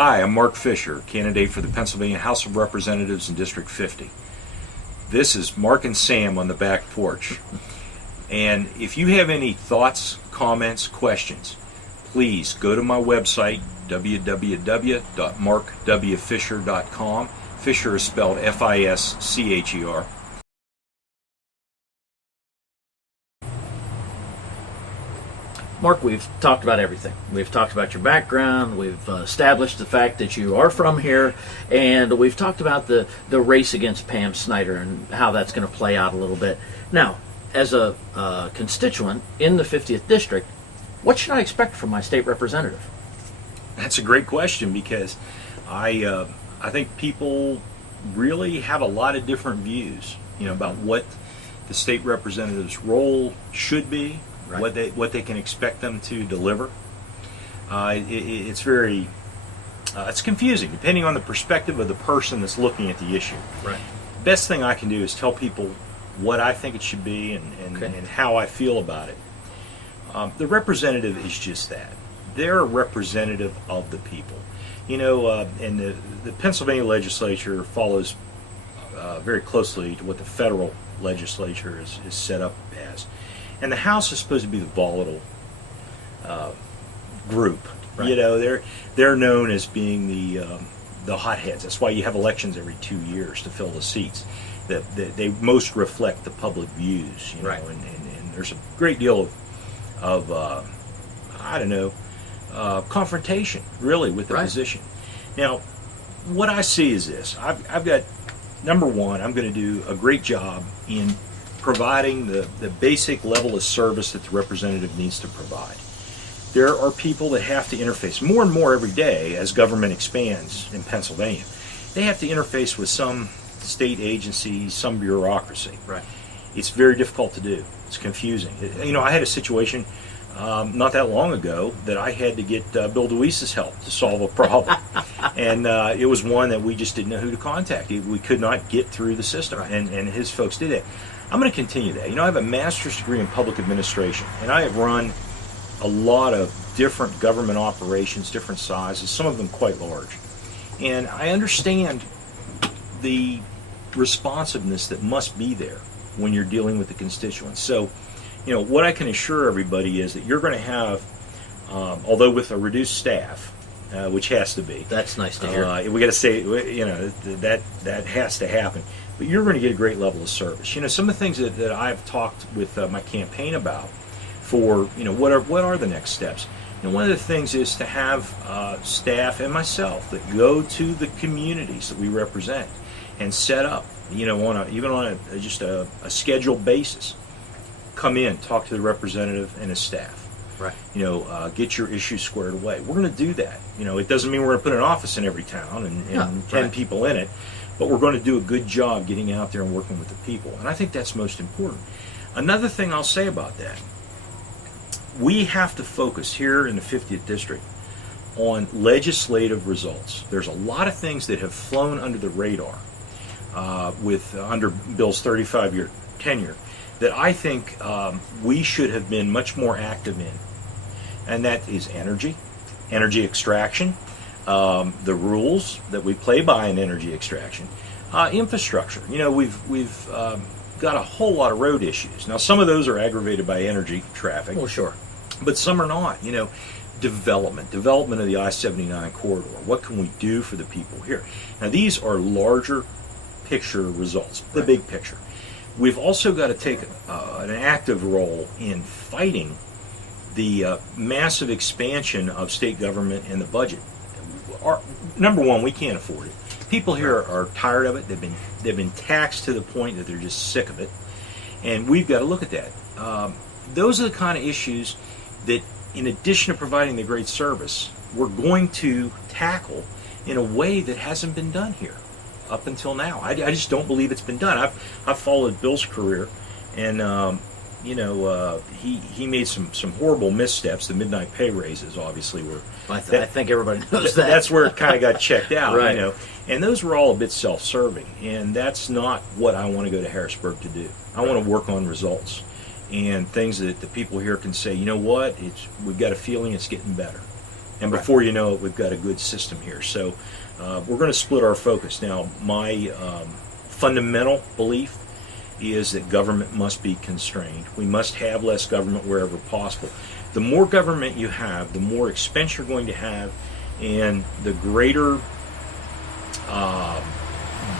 Hi, I'm Mark Fischer, candidate for the Pennsylvania House of Representatives in District 50. This is Mark and Sam on the back porch. And if you have any thoughts, comments, questions, please go to my website, www.markwfischer.com. Fischer is spelled F-I-S-C-H-E-R. Mark, we've talked about everything. We've talked about your background, we've established the fact that you are from here, and we've talked about the race against Pam Snyder and how that's going to play out a little bit. Now, as a constituent in the 50th District, what should I expect from my state representative? That's a great question, because I think people really have a lot of different views, about what the state representative's role should be. Right. What they can expect them to deliver. It's very it's confusing depending on the perspective of the person that's looking at the issue. Right. Best thing I can do is tell people what I think it should be and how I feel about it. The representative is just that. They're a representative of the people. And the Pennsylvania legislature follows very closely to what the federal legislature is set up as. And the House is supposed to be the volatile group. Right. They're known as being the hotheads. That's why you have elections every 2 years to fill the seats. They most reflect the public views. Right. And there's a great deal of confrontation really with the position. Now, what I see is this: I've got, number one, I'm going to do a great job in providing the basic level of service that the representative needs to provide. There are people that have to interface more and more every day as government expands in Pennsylvania. They have to interface with some state agencies, some bureaucracy. Right. It's very difficult to do. It's confusing. I had a situation not that long ago that I had to get Bill DeWeese's help to solve a problem. And it was one that we just didn't know who to contact. We could not get through the system, and his folks did it. I'm going to continue that. I have a master's degree in public administration, and I have run a lot of different government operations, different sizes, some of them quite large. And I understand the responsiveness that must be there when you're dealing with the constituents. So, what I can assure everybody is that you're going to have, although with a reduced staff, which has to be. That's nice to hear. We got to say, that has to happen. But you're going to get a great level of service. Some of the things that I've talked with my campaign about for, what are the next steps? One of the things is to have staff and myself that go to the communities that we represent and set up, on just a scheduled basis. Come in, talk to the representative and his staff. Right. Get your issues squared away. We're going to do that. It doesn't mean we're going to put an office in every town and 10 people in it, but we're going to do a good job getting out there and working with the people. And I think that's most important. Another thing I'll say about that, we have to focus here in the 50th District on legislative results. There's a lot of things that have flown under the radar under Bill's 35-year tenure that I think we should have been much more active in. And that is energy extraction, the rules that we play by in energy extraction, infrastructure. We've got a whole lot of road issues. Now, some of those are aggravated by energy traffic. Well, sure. But some are not. Development of the I-79 corridor. What can we do for the people here? Now, these are larger picture results, the big picture. We've also got to take an active role in fighting the massive expansion of state government and the budget. Number one, we can't afford it. People here are tired of it. They've been taxed to the point that they're just sick of it, and we've got to look at that. Those are the kind of issues that, in addition to providing the great service, we're going to tackle in a way that hasn't been done here up until now. I just don't believe it's been done. I've followed Bill's career, and he made some horrible missteps. The midnight pay raises obviously were. I think everybody knows that. That's where it kind of got checked out, right. And those were all a bit self-serving, and that's not what I want to go to Harrisburg to do. I want to work on results and things that the people here can say, we've got a feeling it's getting better. And before you know it, we've got a good system here. So we're going to split our focus. Now, my fundamental belief is that government must be constrained. We must have less government wherever possible. The more government you have, the more expense you're going to have, and the greater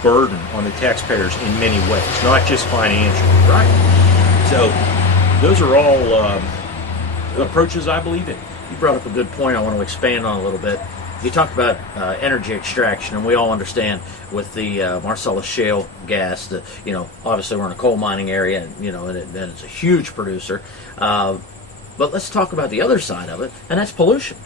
burden on the taxpayers in many ways, not just financial. Right. So those are all approaches I believe in. You brought up a good point I want to expand on a little bit. You talked about energy extraction, and we all understand with the Marcellus shale gas, obviously we're in a coal mining area, and it's a huge producer. But let's talk about the other side of it, and that's pollution.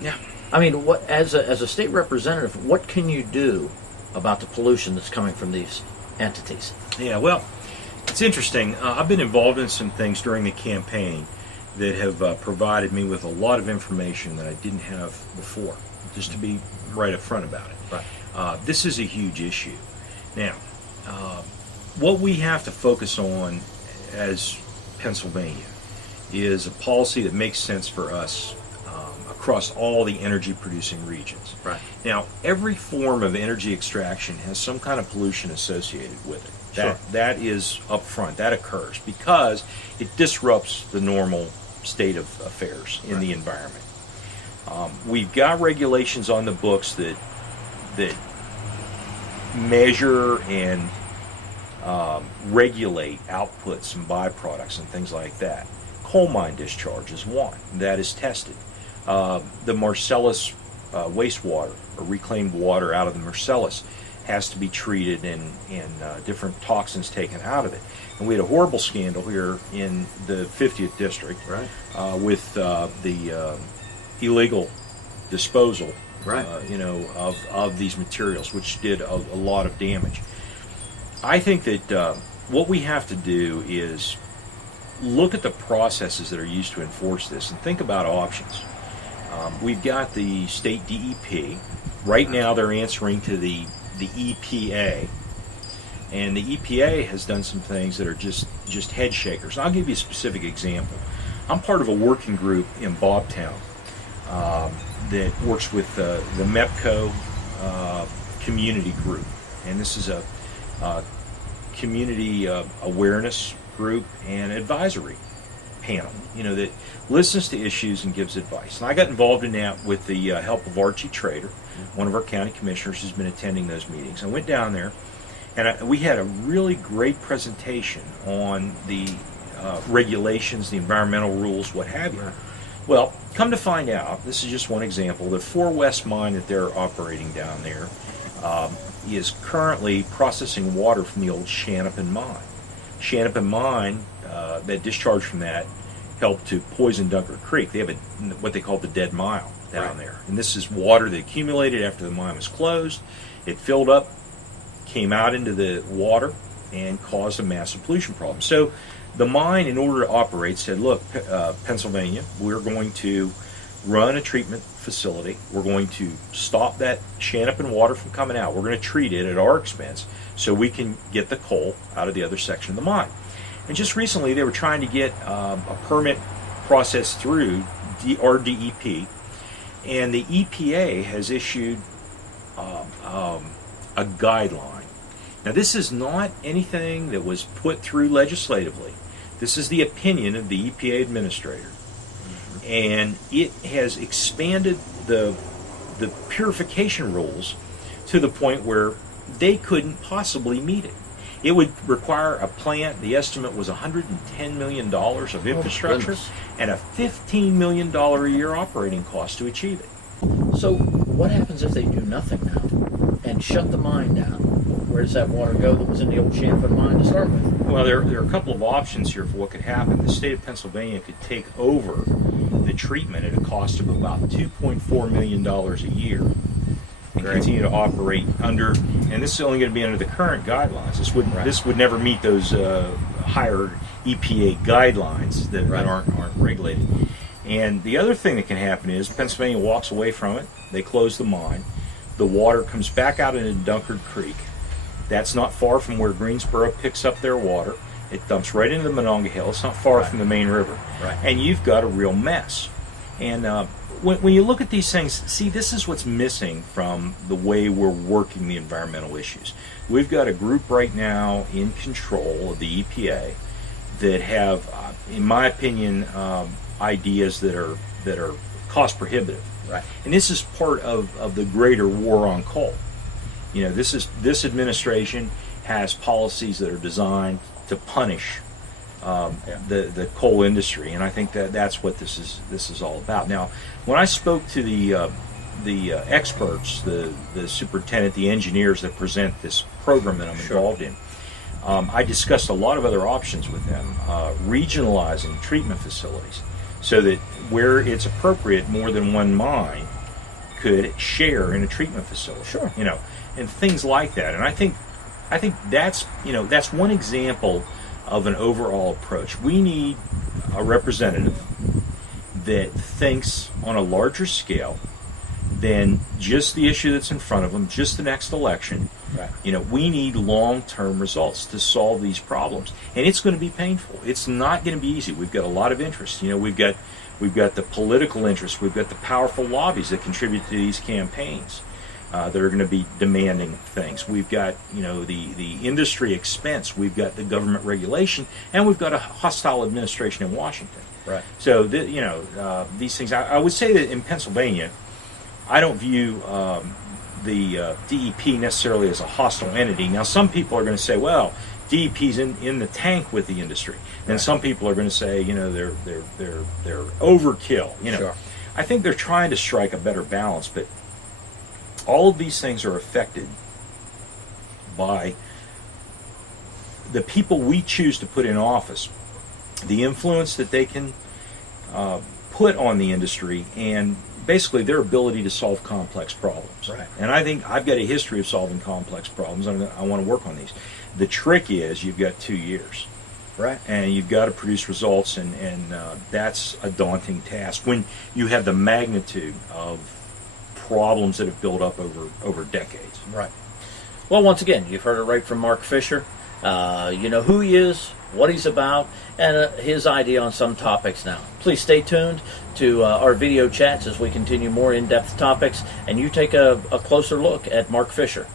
Yeah. I mean, what as a state representative, what can you do about the pollution that's coming from these entities? Yeah, well, it's interesting. I've been involved in some things during the campaign that have provided me with a lot of information that I didn't have before, just to be right up front about it. Right. This is a huge issue. Now, what we have to focus on as Pennsylvania is a policy that makes sense for us across all the energy producing regions. Right. Now, every form of energy extraction has some kind of pollution associated with it. Sure. That is up front. That occurs because it disrupts the normal state of affairs in the environment. We've got regulations on the books that measure and regulate outputs and byproducts and things like that. Coal mine discharge is one that is tested. The Marcellus wastewater or reclaimed water out of the Marcellus has to be treated and different toxins taken out of it. And we had a horrible scandal here in the 50th district, Right. With the illegal disposal, Right. of these materials, which did a lot of damage. I think that what we have to do is look at the processes that are used to enforce this and think about options. We've got the state DEP. Right now they're answering to the EPA. And the EPA has done some things that are just head shakers. And I'll give you a specific example. I'm part of a working group in Bobtown that works with the MEPCO community group. And this is a community awareness group and advisory panel, that listens to issues and gives advice. And I got involved in that with the help of Archie Trader, one of our county commissioners who's been attending those meetings. I went down there, and we had a really great presentation on the regulations, the environmental rules, what have you. Well, come to find out, this is just one example, the 4 West mine that they're operating down there is currently processing water from the old Shanapin mine. Shanapin mine, that discharge from that helped to poison Dunkard Creek. They have what they call the dead mile down there. And this is water that accumulated after the mine was closed. It filled up, came out into the water, and caused a massive pollution problem. So the mine, in order to operate, said, look, Pennsylvania, we're going to run a treatment facility. We're going to stop that Shanapin water from coming out. We're going to treat it at our expense so we can get the coal out of the other section of the mine. And just recently they were trying to get a permit process through our DEP, and the EPA has issued a guideline. Now, this is not anything that was put through legislatively. This is the opinion of the EPA administrator. And it has expanded the purification rules to the point where they couldn't possibly meet it. It would require a plant, the estimate was $110 million of infrastructure and a $15 million a year operating cost to achieve it. So what happens if they do nothing now and shut the mine down? Where does that water go that was in the old Shanapin mine to start with? Well, there are a couple of options here for what could happen. The state of Pennsylvania could take over the treatment at a cost of about $2.4 million a year and continue to operate under, and this is only going to be under the current guidelines. This would never meet those higher EPA guidelines that aren't regulated. And the other thing that can happen is Pennsylvania walks away from it. They close the mine. The water comes back out into Dunkard Creek. That's not far from where Greensboro picks up their water. It dumps right into the Monongahela. It's not far from the main river. Right. And you've got a real mess. And when you look at these things, see, this is what's missing from the way we're working the environmental issues. We've got a group right now in control of the EPA that have, in my opinion, ideas that are cost prohibitive. Right. And this is part of the greater war on coal. You know, this administration has policies that are designed to punish the coal industry, and I think that's what this is all about. Now, when I spoke to the experts, the superintendent, the engineers that present this program that I'm involved in, I discussed a lot of other options with them, regionalizing treatment facilities, so that where it's appropriate, more than one mine could share in a treatment facility. Sure. You know, and things like that. And I think that's that's one example of an overall approach. We need a representative that thinks on a larger scale than just the issue that's in front of them, just the next election. Right. You know, we need long-term results to solve these problems, and it's going to be painful. It's not going to be easy. We've got a lot of interest. You know, we've got the political interest. We've got the powerful lobbies that contribute to these campaigns that are going to be demanding things. We've got, you know, the industry expense. We've got the government regulation, and we've got a hostile administration in Washington. Right. So, these things. I would say that in Pennsylvania, I don't view the DEP necessarily as a hostile entity. Now, some people are going to say, well, DEP's in the tank with the industry. Then Right. some people are going to say, you know, they're overkill. You know, Sure. I think they're trying to strike a better balance, but all of these things are affected by the people we choose to put in office, the influence that they can put on the industry, and basically their ability to solve complex problems. Right. And I think I've got a history of solving complex problems, and I want to work on these. The trick is you've got 2 years. Right. And you've got to produce results, and that's a daunting task when you have the magnitude of problems that have built up over decades. Right. Well, once again, you've heard it right from Mark Fischer. You know who he is, what he's about, and his idea on some topics now. Please stay tuned to our video chats as we continue more in-depth topics, and you take a closer look at Mark Fischer.